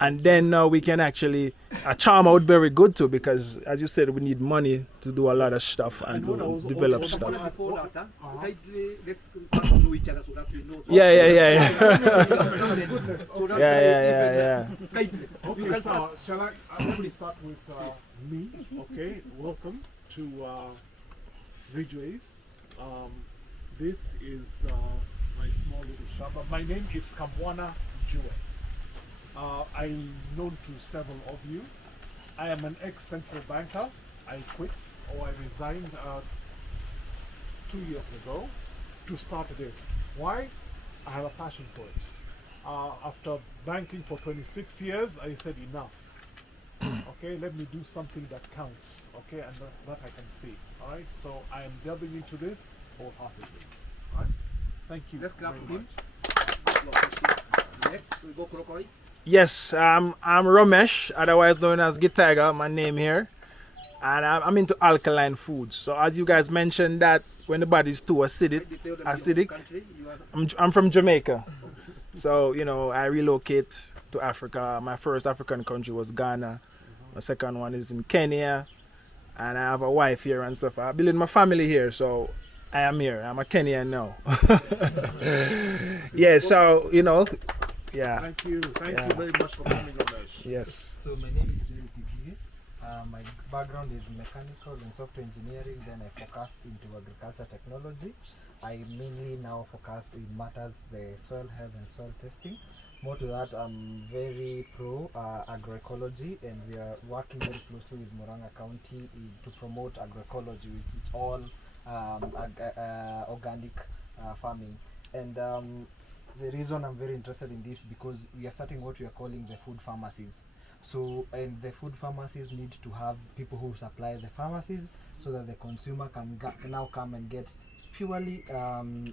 And then we can actually charm out very good too, because as you said, we need money to do a lot of stuff and to develop stuff. Before that, let's start to know each other so that we know. Yeah. You can start. Shall I probably start with me? Okay, welcome to Ridgeways. This is my small little shop. My name is Kamwana Joe. I'm known to several of you. I am an ex-central banker. I quit, or I resigned 2 years ago to start this. Why? I have a passion for it. After banking for 26 years, I said enough. Okay, let me do something that counts. Okay, and that I can see. All right, so I am delving into this wholeheartedly. All right, thank you. Let's clap for him. Next, we go crocodiles. Yes, I'm Ramesh, otherwise known as Gitiger, my name here. And I'm into alkaline foods. So as you guys mentioned that when the body's too acidic, I'm from Jamaica. So, I relocate to Africa. My first African country was Ghana. My second one is in Kenya. And I have a wife here and stuff. I build my family here, so I am here. I'm a Kenyan now. Yeah, so, yeah. Thank you very much for coming, Ramesh. Yes. So my name is Jerry Kipige. My background is mechanical and software engineering. Then I focused into agriculture technology. I mainly now focus in matters the soil health and soil testing. More to that, I'm very pro agroecology, and we are working very closely with Murang'a County to promote agroecology with its all organic farming. And the reason I'm very interested in this because we are starting what we are calling the food pharmacies. So, and the food pharmacies need to have people who supply the pharmacies so that the consumer can now come and get purely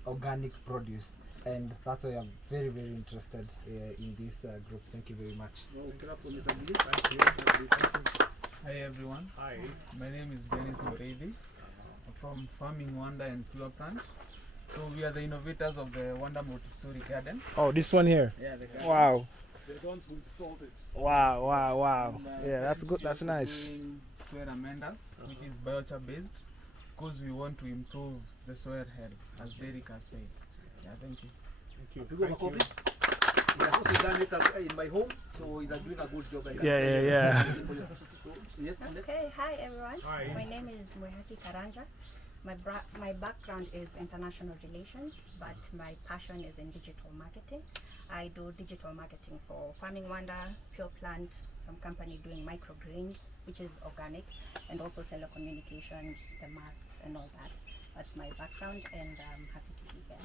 organic produce. And that's why I'm very, very interested in this group. Thank you very much. Hi everyone. Hi. My name is Dennis Morevi. I'm from Farming Wonder and Pure Plant. So we are the innovators of the Wonder Multi-Story Garden. Oh, this one here. Yeah, the garden. Wow. They're the ones who installed it. Wow. And, Yeah, that's good. That's nice. Doing soil amenders, which is biochar based, because we want to improve the soil health, as Derek has said. Yeah, thank you. Thank you. You go Thank coffee. He has also done it in my home, so he's doing a good job. Yeah. So, yes, Okay, hi everyone. Hi. My name is Moyaki Karanja. My background is international relations, but my passion is in digital marketing. I do digital marketing for Farming Wonder, Pure Plant, some company doing microgreens, which is organic, and also telecommunications, the masts and all that. That's my background, and I'm happy to be here.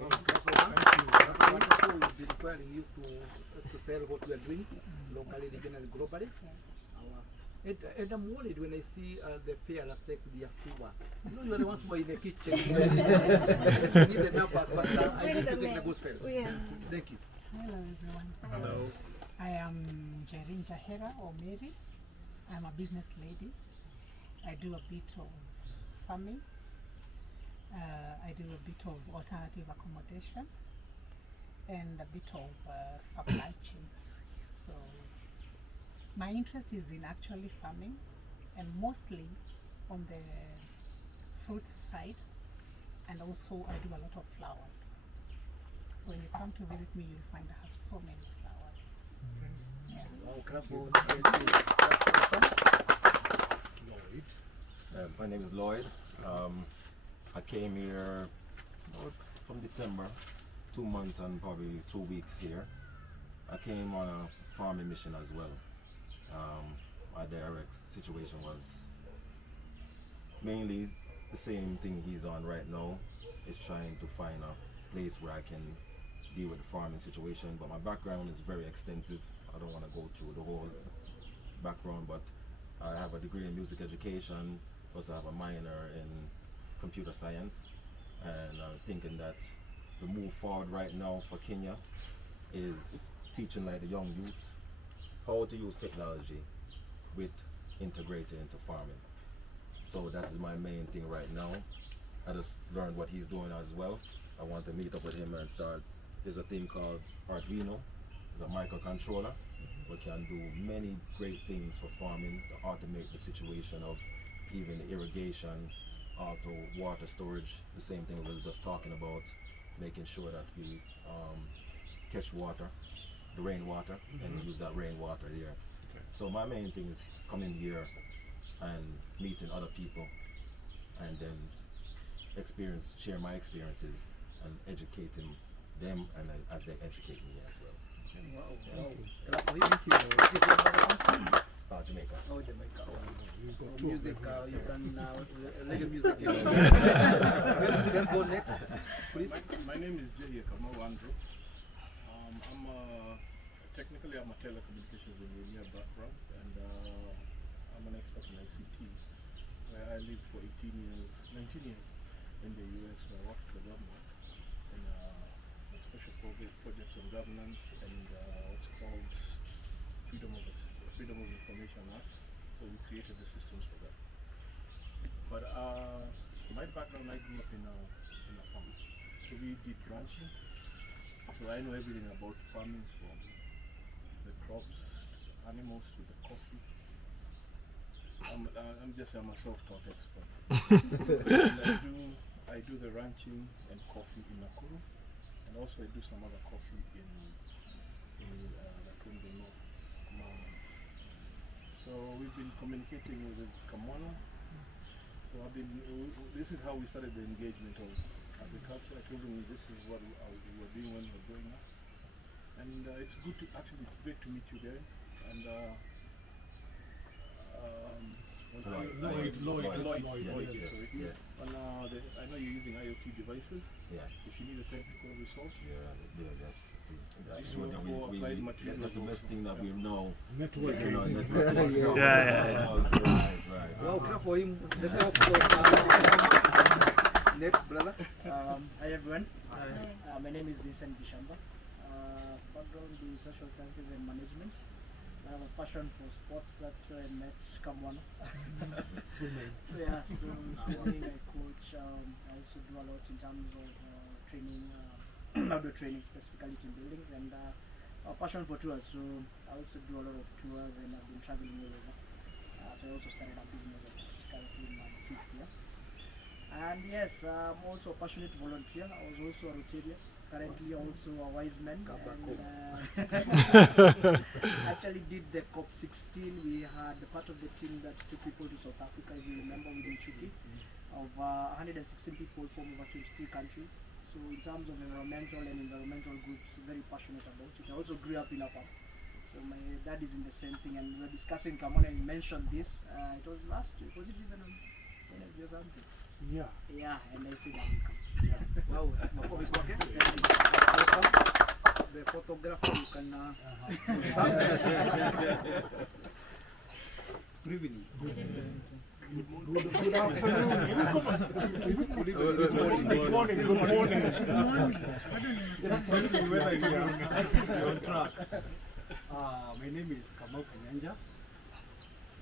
That's wonderful. We'll be requiring you to sell what we are doing locally, regionally, globally. And I'm worried when I see the fair sector, the Afiwa. You are the ones who are in the kitchen. You need the numbers, but I need to take the gospel. Yes. Thank you. Hello everyone. Hello. I am Jerin Jahera or Mary. I'm a business lady. I do a bit of farming. I do a bit of alternative accommodation and a bit of supply chain. So my interest is in actually farming and mostly on the fruits side, and also I do a lot of flowers. So when you come to visit me, you'll find I have so many flowers. Yeah. Lloyd. My name is Lloyd. I came here from December, 2 months and probably 2 weeks here. I came on a farming mission as well. My direct situation was mainly the same thing he's on right now, is trying to find a place where I can deal with the farming situation, but my background is very extensive. I don't want to go through the whole background, but I have a degree in music education, plus I have a minor in computer science, and I'm thinking that the move forward right now for Kenya is teaching like the young youth how to use technology with integrated into farming. So that is my main thing right now. I just learned what he's doing as well. I want to meet up with him and start. There's a thing called Arduino. It's a microcontroller. We can do many great things for farming to automate the situation of even irrigation, auto water storage, the same thing we were just talking about, making sure that we catch water, the rainwater, and use that rainwater there. So my main thing is coming here and meeting other people and then share my experiences and educating them and as they educate me as well. Jamaica. Oh, Jamaica. So music, you can reggae music. Let's go next, please. My name is Andrew. I'm technically I'm a telecommunications engineer background, and I'm an expert in ICT. Where I lived for 19 years in the US, where I worked for the government in special projects on governance and what's called Freedom of Information Act. So we created the systems for that. But my background, I grew up in a farm. So we did ranching. So I know everything about farming, from the crops, animals to the coffee. I'm a self-taught expert. And I do the ranching and coffee in Nakuru, and also I do some other coffee in the north. So we've been communicating with the Kamwana. So this is how we started the engagement of agriculture. I told them this is what we were doing when we were growing up. And it's great to meet you guys. And Lloyd. Yes. And I know you're using IoT devices. Yeah. If you need a technical resource. That's the best thing that we know. Networking. Right. Well, clap for him. Let's have next, brother. Hi everyone. My name is Vincent Bishamba. Background in social sciences and management. I have a passion for sports. That's where I met Kamwana. Swimming. Yeah, so swimming, I coach. I also do a lot in terms of training, outdoor training, specifically team buildings, and a passion for tours. So I also do a lot of tours, and I've been traveling all over. So I also started a business of that, currently in my 5th year. And yes, I'm also a passionate volunteer. I was also a Rotarian. Currently also a wise man, and actually did the COP16. We had part of the team that took people to South Africa, if you remember, with Chuki, of 116 people from over 23 countries. So in terms of environmental groups, very passionate about it. I also grew up in a farm. So my dad is in the same thing, and we were discussing Kamwana and he mentioned this. It was last week, was it even on Wednesday or something? Yeah. Yeah, and I said I will come. Wow, the photographer, you can. Good evening. Good afternoon. Good morning. You're on track. My name is Kamau Kanyanja.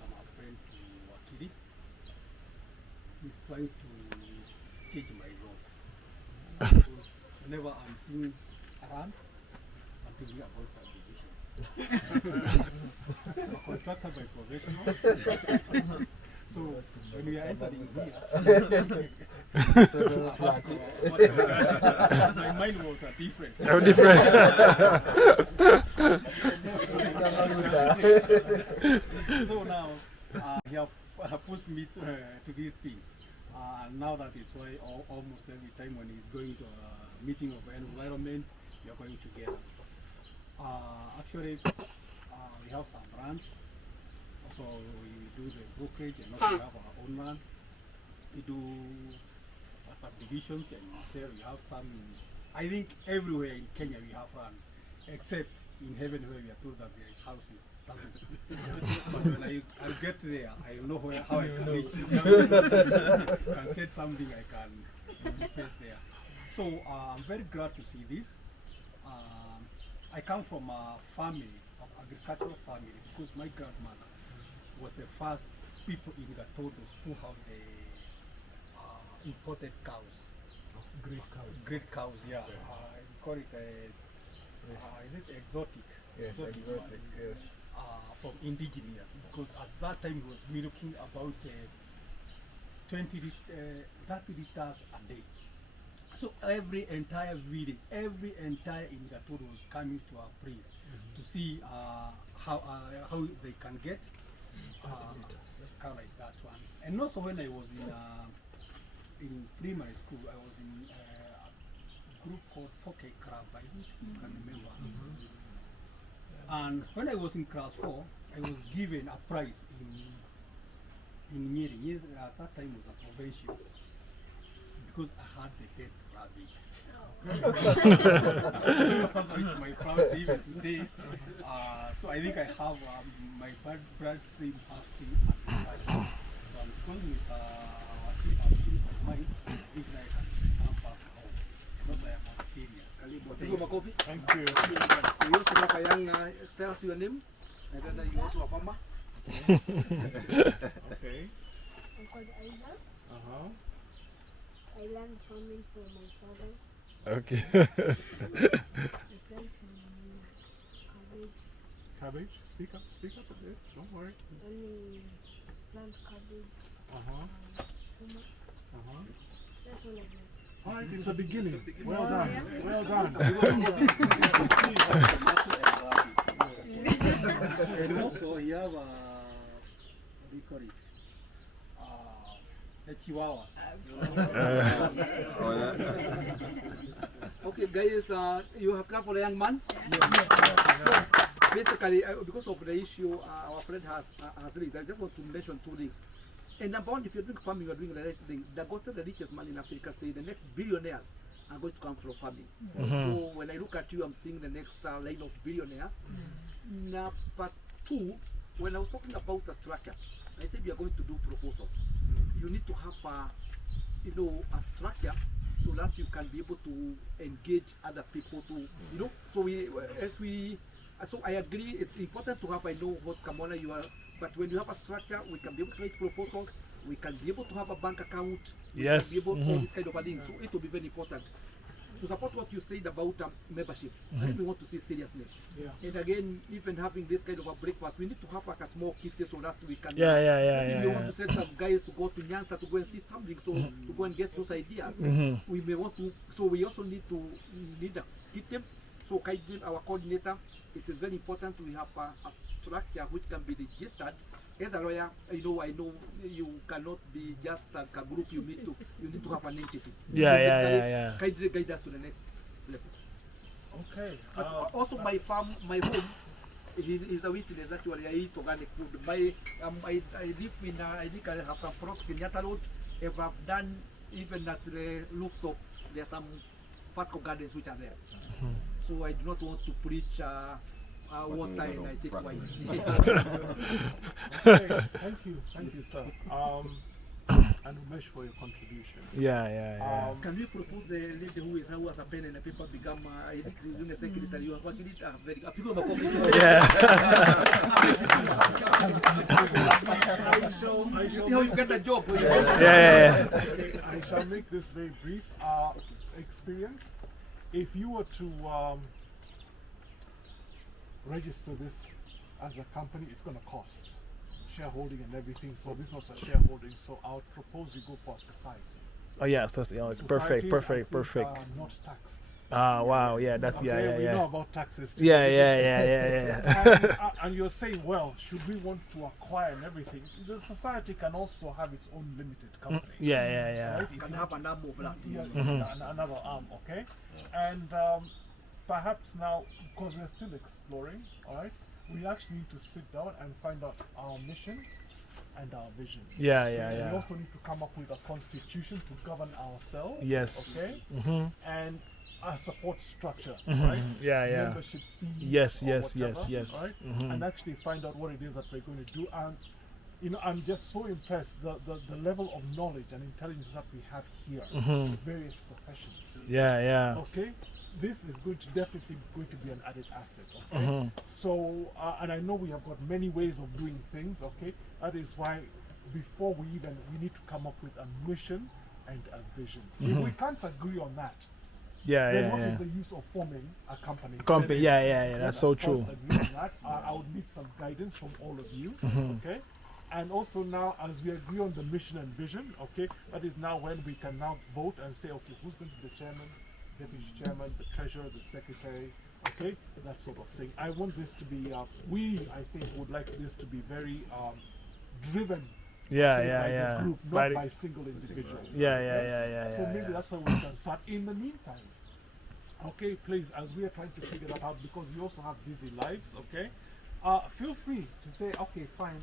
I'm a friend to Wakiri. He's trying to change my road. Because whenever I'm seen around, I'm thinking about subdivision. I'm a contractor by professional. So when we are entering here, my mind was different. How different? So now he have pushed me to these things. Now that is why almost every time when he's going to a meeting of environment, we are going together. Actually, we have some brands. So we do the brokerage and also we have our own run. We do subdivisions and we sell. We have some, I think everywhere in Kenya we have run, except in heaven where we are told that there is houses. That is, but when I'll get there, I know how I can reach you. Can set something I can face there. So I'm very glad to see this. I come from a family, of agricultural family, because my grandmother was the first people in Gatodo who have the imported cows. Great cows. Great cows, yeah. We call it is it exotic? Yes, exotic, yes. From indigenous, because at that time he was milking about 30 liters a day. So every entire village, every entire Ingatoro was coming to our place to see how they can get kind of like that one. And also when I was in primary school, I was in a group called 4K Club, I think you can remember. And when I was in class 4, I was given a prize in Nyeri. Nyeri at that time was a provincial, because I had the best rabbit. So it's my proud even today. So I think I have my bloodstream has to agriculture. So I'm calling this activity of mine, which I can come back home. Because I am on Kenya. Thank you. You also have a young, tell us your name, and then you also a farmer. Okay. I'm called Aiza. I learned farming from my father. Okay. I plant some cabbage. Cabbage. Speak up a bit. Don't worry. Only plant cabbage. Skuma. That's all I do. All right, it's a beginning. Well done. Well done. And also you have what do you call it? The chihuahuas. Okay, guys, you have come for a young man. So basically, because of the issue our friend has raised, I just want to mention two things. And number one, if you're doing farming, you're doing the right thing. The richest man in Africa say the next billionaires are going to come from farming. So when I look at you, I'm seeing the next line of billionaires. Number two, when I was talking about the structure, I said we are going to do proposals. You need to have a structure so that you can be able to engage other people to, so I agree it's important to have, I know what Kamona you are, but when you have a structure, we can be able to write proposals, we can be able to have a bank account, we can be able to all this kind of a thing, so it will be very important. To support what you said about membership, we want to see seriousness. And again, even having this kind of a breakfast, we need to have like a small kit so that we can. We want to send some guys to go to Nyanza to go and see something, so to go and get those ideas. We may want to. So we also need a kit. So our coordinator, it is very important we have a structure which can be registered. As a lawyer, I know you cannot be just like a group. You need to have an entity. Guide us to the next level. Okay. But also my farm, my home, is a witness actually. I eat organic food. I live in. I think I have some products in Yatta Road. If I've done even at the rooftop, there are some fatco gardens which are there. So I do not want to preach. One time I take twice. Okay, thank you, sir. And Umesh for your contribution. Can we propose the lady who has a pen and a paper become a secretary? You have very see how you get a job. I shall make this very brief. Experience. If you were to register this as a company, it's going to cost shareholding and everything, so this was a shareholding, so I would propose you go for a society. Perfect. Not taxed. Wow, that's We know about taxes too. And you're saying, well, should we want to acquire and everything, the society can also have its own limited company. Right? You can have an arm of that. Another arm, okay? And perhaps now, because we're still exploring, all right, we actually need to sit down and find out our mission and our vision. We also need to come up with a constitution to govern ourselves. Okay? And a support structure, right? Membership fees. Right? And actually find out what it is that we're going to do. And I'm just so impressed the level of knowledge and intelligence that we have here with various professions. Okay? This is definitely going to be an added asset. Okay? So, and I know we have got many ways of doing things. Okay? That is why before we need to come up with a mission and a vision. If we can't agree on that, Yeah, then yeah, what is yeah. the use of forming a company? Company, Then yeah, is- yeah, yeah, let that's us so first true. agree on that. I would need some guidance from all of you, okay? And also now, as we agree on the mission and vision, okay, that is now when we can now vote and say, okay, who's going to be the chairman, deputy chairman, the treasurer, the secretary, okay, that sort of thing. I want this to be, I think, would like this to be very driven Yeah, okay, yeah, by yeah. the group, By not the- by single individual. Yeah, yeah, okay? yeah, yeah, So yeah, maybe yeah. that's how we can start. In the meantime, okay, please, as we are trying to figure that out, because you also have busy lives, okay, feel free to say, okay, fine,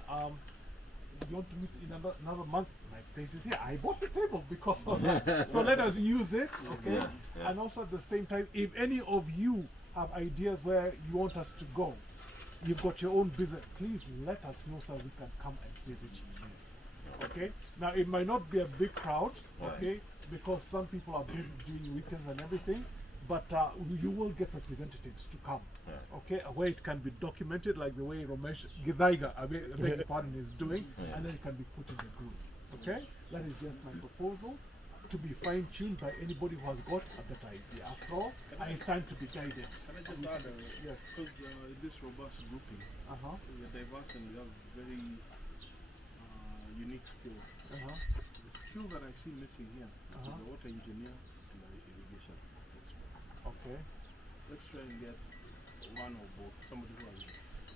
you want to meet in another month? My place is here. I bought the table because of that. So let us use it, okay? And also at the same time, if any of you have ideas where you want us to go, you've got your own business, please let us know so we can come and visit you. Okay? Now, it might not be a big crowd, okay? Because some people are busy during weekends and everything, but you will get representatives to come, okay? Where it can be documented, like the way Ramesh Gidaiga, I beg your pardon, is doing, and then it can be put in the group, okay? That is just my proposal, to be fine-tuned by anybody who has got a better idea. After all, it's time to be guided. Can I just add, yes. because in this robust grouping, we're diverse and we have very unique skill. The skill that I see missing here is the water engineer and the irrigation. Okay. Let's try and get one or both, somebody who has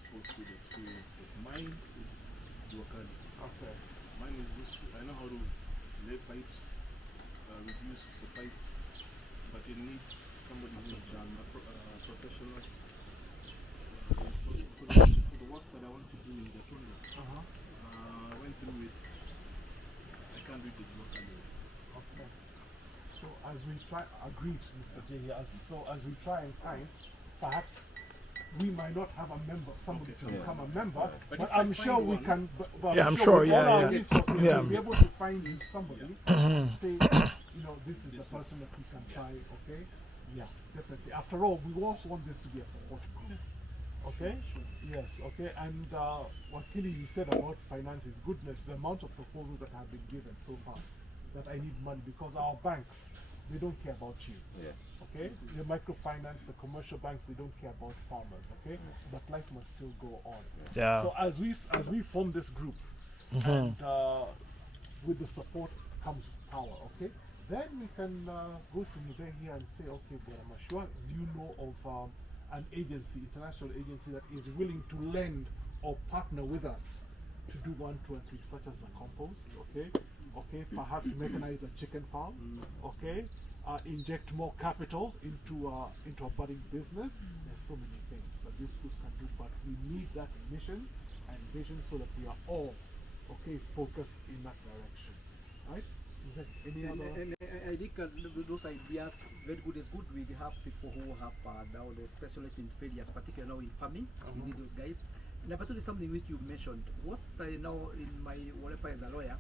both good experience. Mine is Alkaline. Okay. Mine is just, I know how to lay pipes, reduce the pipes, but it needs somebody who is professional. For the work that I want to do in the tournament, I went through it. I can't read it locally. Okay. So as we try, agreed, Mr. J here, as we try and find, perhaps we might not have a member, somebody to become a member, but I'm sure we can, but Yeah, I'm sure, with all yeah, our yeah. resources, Yeah. we'll be able to find you somebody, say, you know, this is the person that we can try, okay? Yeah, definitely. After all, we also want this to be a support group. Okay? Yes, okay. And what Kili you said about finances, goodness, the amount of proposals that have been given so far, that I need money, because our banks, they don't care about you. Yeah. Okay? The microfinance, the commercial banks, they don't care about farmers, okay? But life must still go on. Yeah. So as we form this group, and with the support comes power, okay? Then we can go to Mzee here and say, okay, Bwana, do you know of an agency, international agency that is willing to lend or partner with us to do 1, 2, and 3, such as the compost, okay? Okay, perhaps mechanize a chicken farm, okay? Inject more capital into a budding business. There's so many things that this group can do, but we need that mission and vision so that we are all, okay, focused in that direction, right? Is there any other? And I think those ideas very good. It's good we have people who have now the specialists in failures, particularly now in farming. We need those guys. And but is something which you mentioned. What I know in my work as a lawyer,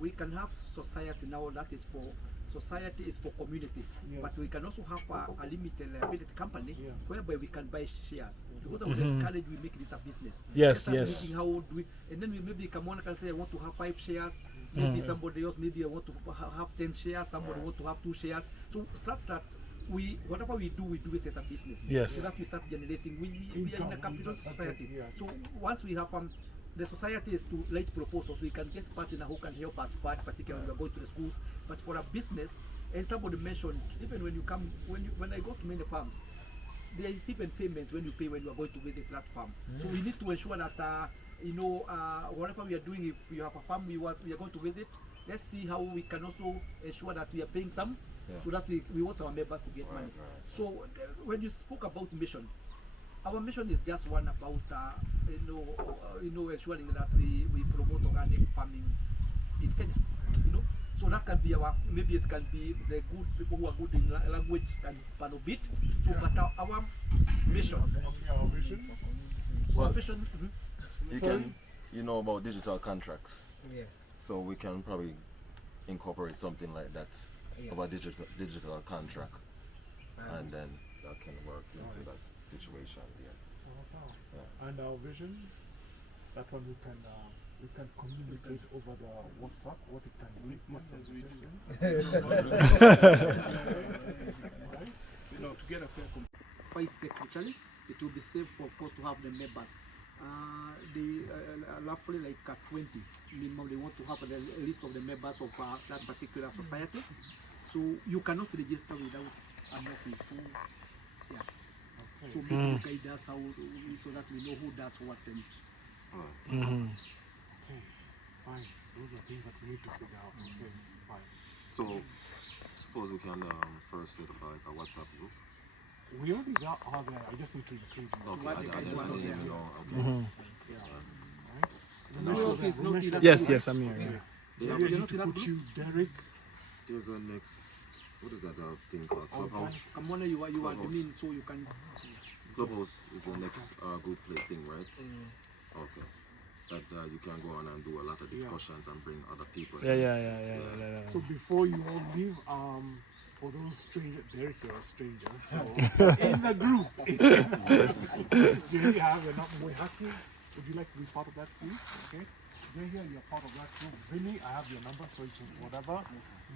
we can have society now that is for society is for community, but we can also have a limited liability company whereby we can buy shares, because of the encourage we make this a business. Yes, yes. How do we, and then we maybe come on and say I want to have 5 shares, maybe somebody else maybe I want to have 10 shares, somebody want to have 2 shares. So such that we whatever we do it as a business. Yes. So that we start generating. We are in a capital society. So once we have the society is to late proposals, so we can get partner who can help us fund, particularly when we are going to the schools. But for a business, and somebody mentioned, even when you come, when I go to many farms, there is even payment when you pay when you are going to visit that farm. So we need to ensure that whatever we are doing, if you have a farm we are going to visit, let's see how we can also ensure that we are paying some, so that we want our members to get money. So when you spoke about mission, our mission is just one about ensuring that we promote organic farming in Kenya. So that can be maybe it can be the good people who are good in language and panobit. So but our mission. Our vision. So our vision. You know about digital contracts. Yes. So we can probably incorporate something like that of a digital contract, and then that can work into that situation. And our vision, that one we can we can communicate over the WhatsApp what it can be. To get a fair fight secretary, it will be safe for of course to have the members. Roughly like 20 minimum. They want to have the list of the members of that particular society. So you cannot register without an office. So yeah. So maybe guide us how so that we know who does what and. Okay, fine. Those are things that we need to figure out. Okay, fine. So, suppose we can first set up like a WhatsApp group. We already got all there. I just need to include you. Okay, I just want to know. Okay. Right? Yes, I'm here. Yeah. We need to put you, Derek. There's a next. What is that thing called? Clubhouse. I'm wondering you are admin, so you can. Clubhouse is the next group play thing, right? Okay. That you can go on and do a lot of discussions and bring other people. Yeah. So before you all leave, for those strangers, Derek, you're a stranger. So in the group, do you have enough? We're happy. Would you like to be part of that group? Okay. Here, you're part of that group. Vinny, I have your number, so it's whatever.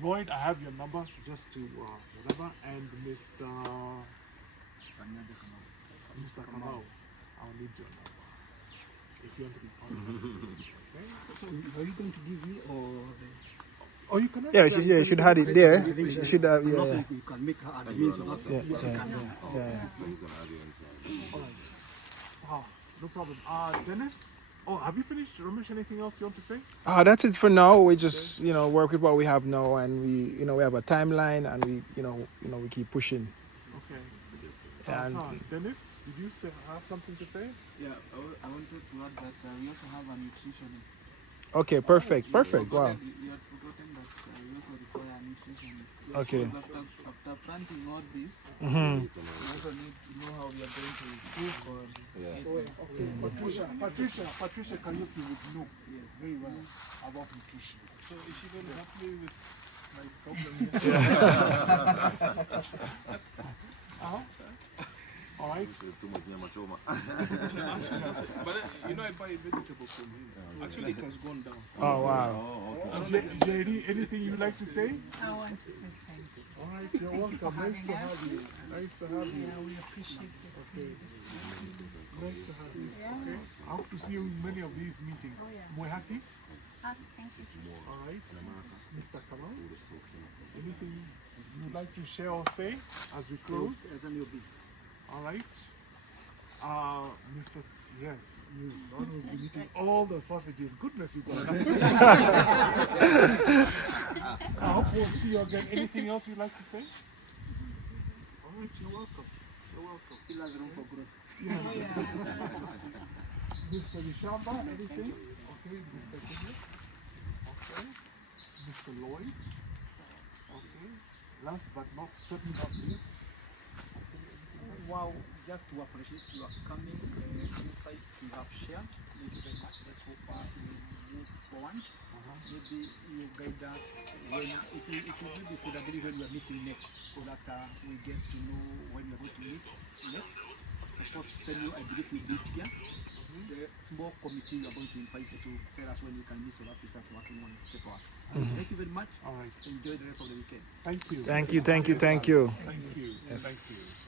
Lloyd, I have your number, just to whatever. And Mr. Kamau, I'll need your number. If you want to be part of that. Okay? So are you going to give me or? Oh, you can. Yeah, you should have it there. You should have. You can make her admin so that's He's gonna add you inside. No problem. Dennis? Oh, have you finished? Ramesh, anything else you want to say? That's it for now. We just work with what we have now, and we we have a timeline, and we we keep pushing. Okay. And Dennis, did you have something to say? Yeah, I wanted to add that we also have a nutritionist. Okay, perfect. Wow. You had forgotten that we also require a nutritionist. Okay. After planting all this, we also need to know how we are going to cook or Patricia Kayuki would know very well about nutrition. So is she going to help me with my problem? All right. But I buy vegetables from him. Actually, it has gone down. Oh wow. JD, anything you'd like to say? I want to say thank you. All right, you're welcome. Nice to have you. Nice to have you. Yeah, we appreciate it. Okay. Nice to have you. Yeah. Okay. I hope to see you in many of these meetings. Oh, yeah. We're happy. Thank you. All right. Mr. Kamau, anything you'd like to share or say as we close? All right. Mr. Yes, you always been eating all the sausages. Goodness, you guys. I hope we'll see you again. Anything else you'd like to say? All right, you're welcome. You're welcome. Still has room for growth. Yes. Mr. Nishamba, anything? Okay, Mr. Kenya. Okay. Mr. Lloyd. Okay. Last but not certainly not least. Wow, just to appreciate your coming insight you have shared. Thank you very much. Let's hope we move forward. Maybe you guide us when if you do the feasibility when we are meeting next, so that we get to know when we are going to meet next. Of course, tell you I believe you meet here. The small committee you are going to invite to tell us when we can meet so that we start working on paperwork. Thank you very much. All right. Enjoy the rest of the weekend. Thank you. Thank you. Thank you. Yes. Thank you.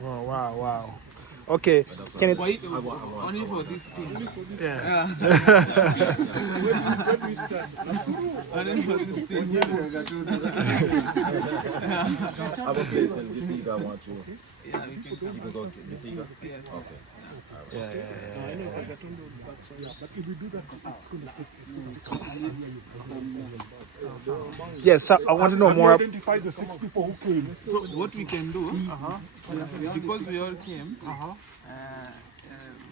Wow. Okay. Can it? only for this thing. Yeah. Where do we start? Only for this thing. I have a place in Gitiga I want to. Yeah, we can You can go to Gitiga? Yes. Okay. Yeah. But if we do that, it's going to take Yes, I want to know more. Identify the 6 people who came. So what we can do, because we all came,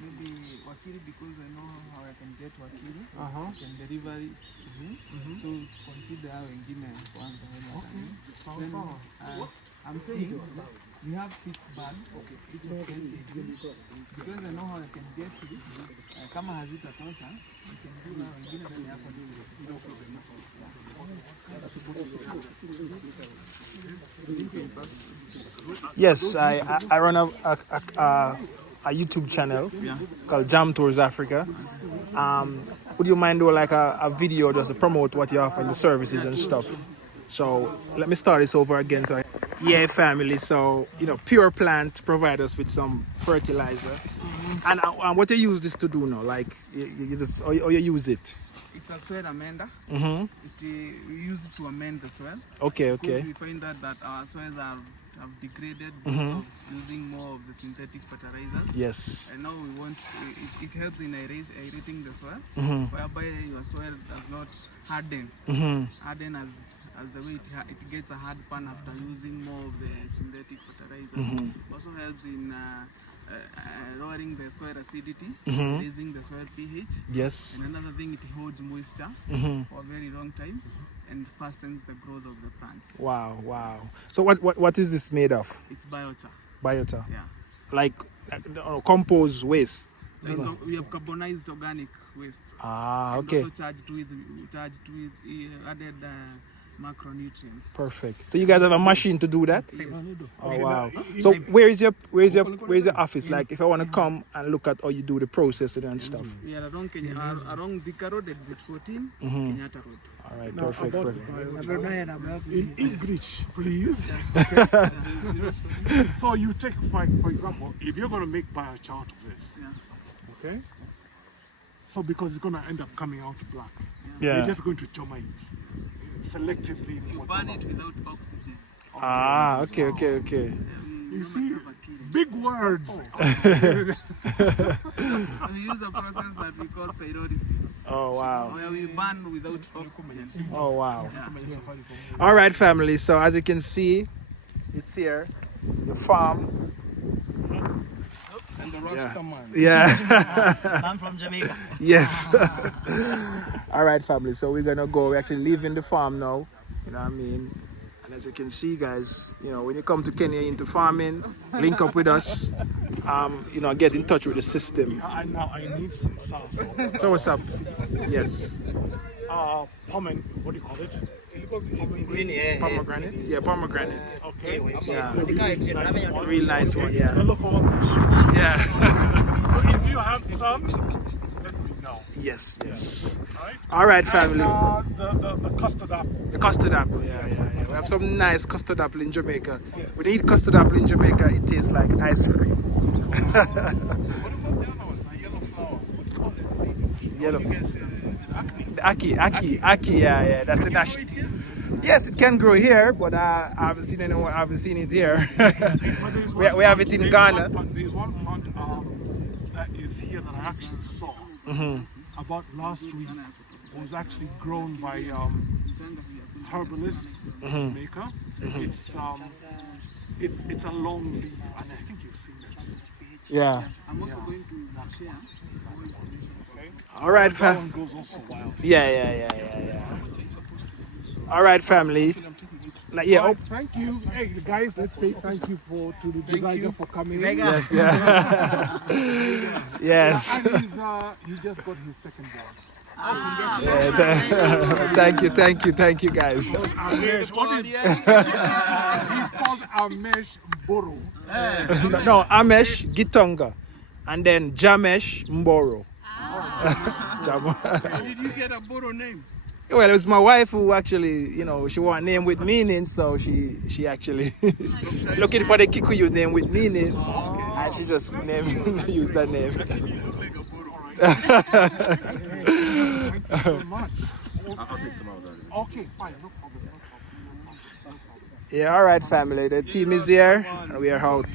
maybe Wakili, because I know how I can get Wakili, I can deliver it to him. So consider how wengine kwanza. Then I'm saying we have 6 bags, because I know how I can get it. Kama hazitatosha, we can do now wengine ndani hapo ndio no problem. Yes, I run a a YouTube channel Yeah. called Jam Tours Africa. Would you mind doing like a video just to promote what you offer in the services and stuff? So let me start this over again. So yeah, family. So Pure Plant provide us with some fertilizer, and what you use this to do now? Like you just or you use it? It's a soil amender. Mm-hmm. We use it to amend the soil. Okay. Because we find that our soils have degraded because of using more of the synthetic fertilizers. Yes. And now we want it helps in aerating the soil, whereby your soil does not harden. Harden as the way it gets a hard pan after using more of the synthetic fertilizers. Also helps in lowering the soil acidity, raising the soil pH. Yes. And another thing, it holds moisture for a very long time and fastens the growth of the plants. Wow. So what is this made of? It's biota. Biota. Yeah. Like compost waste. So we have carbonized organic waste. Okay. And also charged with added macronutrients. Perfect. So you guys have a machine to do that? Yes. Oh wow. So where is your office? Like if I want to come and look at how you do the processing and stuff. We are around around Thika Road, exit 14, Kenyatta Road. All right, perfect. In English, please. Okay. So you take, for example, if you're going to make biochar out of this, okay? So because it's going to end up coming out black, you're just going to termite selectively. You burn it without oxygen. Okay. You see, big words. We use a process that we call pyrolysis. Oh wow. Where we burn without oxygen. Oh wow. Yeah. All right, family. So as you can see, it's here, the farm. And the Rasta man. Yeah. I'm from Jamaica. Yes. All right, family. So we're gonna go. We're actually leaving the farm now. You know what I mean? And as you can see, guys, when you come to Kenya into farming, link up with us. Get in touch with the system. Now I need some sauce. So what's up? Yes. What do you call it? Pomegranate? Yeah, pomegranate. Okay. Yeah. Real nice one, yeah. Yeah. So if you have some, let me know. Yes. All right, family. And the custard apple. The custard apple, yeah. We have some nice custard apple in Jamaica. When you eat custard apple in Jamaica, it tastes like ice cream. Yellow. The Aki, yeah. That's the national. Yes, it can grow here, but I haven't seen anyone. I haven't seen it here. we have it in Ghana. There's one plant that is here that I actually saw about last week. It was actually grown by herbalists in Jamaica. It's a long leaf, and I think you've seen it. Yeah. I'm also going to share. All right, that one goes also wild. Yeah. All right, family. Thank you. Hey, guys, let's say thank you to the designer for coming in. Yes, yeah. Yes. And he just got his second born. Thank you, guys. He's called Amesh Mboro. No, Amesh Gitonga, and then Jamesh Mboro. Where did you get a Boro name? Well, it was my wife who actually, she want a name with meaning, so she actually looking for the Kikuyu name with meaning, and she just used that name. Thank you so much. I'll take some out of it. Okay, fine, no problem. Yeah, all right, family. The team is here, and we are out.